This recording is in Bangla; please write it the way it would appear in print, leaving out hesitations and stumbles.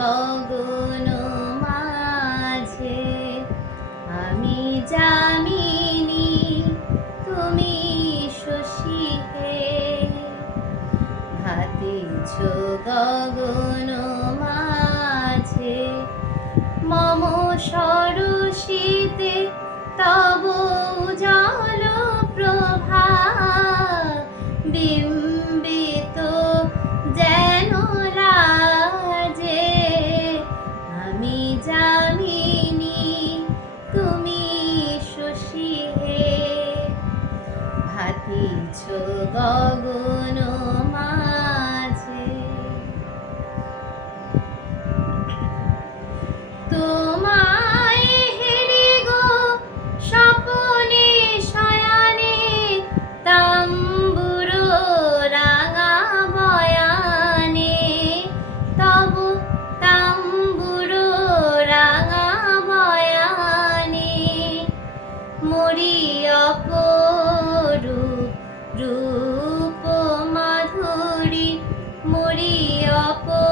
গগন মাঝে, আমি যামিনী তুমি শশী হে। ভাতিছ গগন মাঝে, মম সরসিতে তব উজ্জ্বল প্রভা, বিম্বিত যেন লাজে, আমি যামিনী তুমি শশী হে। ভাতিছ গগন মাঝে, তোমায় হেরি গো স্বপনে শয়ানে, তাম্বুর রাঙা বয়ানে, তব তাম্বুর রাঙা বয়ানে, মরি অপরূপ রূপ মাধুরী, মরি অপরূপ